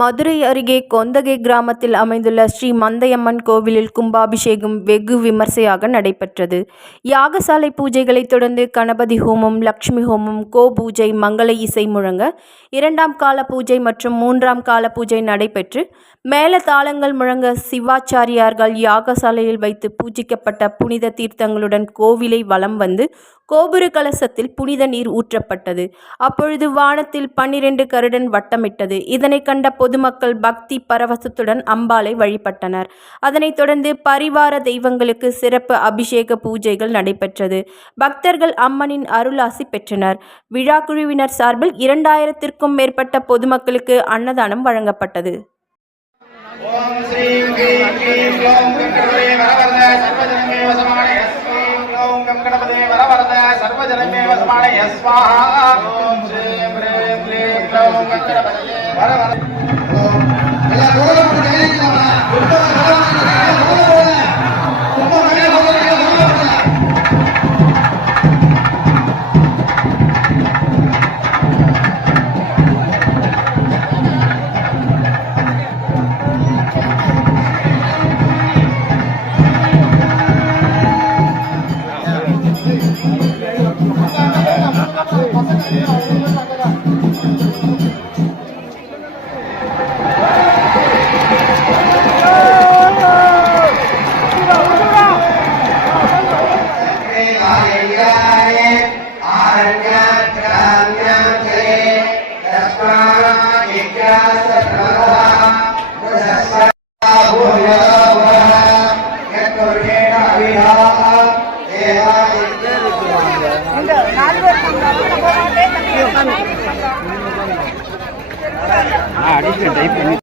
மதுரை அருகே கொந்தகை கிராமத்தில் அமைந்துள்ள ஸ்ரீ மந்தையம்மன் கோவிலில் கும்பாபிஷேகம் வெகு விமர்சையாக நடைபெற்றது. யாகசாலை பூஜைகளைத் தொடர்ந்து கணபதி ஹோமம், லட்சுமி ஹோமம், கோபூஜை, மங்கள இசை முழங்க 2ஆம் கால பூஜை மற்றும் 3ஆம் கால பூஜை நடைபெற்று மேல தாளங்கள் முழங்க சிவாச்சாரியார்கள் யாகசாலையில் வைத்து பூஜிக்கப்பட்ட புனித தீர்த்தங்களுடன் கோவிலை வலம் வந்து கோபுர கலசத்தில் புனித நீர் ஊற்றப்பட்டது. அப்பொழுது வானத்தில் 12 கருடன் வட்டமிட்டது. இதனை கண்ட பொதுமக்கள் பக்தி பரவசத்துடன் அம்பாளை வழிபட்டனர். அதனைத் தொடர்ந்து பரிவார தெய்வங்களுக்கு சிறப்பு அபிஷேக பூஜைகள் நடைபெற்றது. பக்தர்கள் அம்மனின் அருளாசி பெற்றனர். விழா குழுவினர் சார்பில் 2000த்திற்கும் மேற்பட்ட பொதுமக்களுக்கு அன்னதானம் வழங்கப்பட்டது. ஓம் ஸ்ரீம் க்ரீம் க்ரீம் க்ளௌம் கணபதே வரவரத சர்வஜனமே வசமானய ஸ்ரீம் க்ளௌம் கணபதே வரவரத சர்வஜனமே வசமானய ஸ்வாஹா. ஓம் ஸ்ரீம் க்ரீம் க்ரீம் க்ளௌம் கணபதே வரவரத எல்லா கோலம் கையிலாமா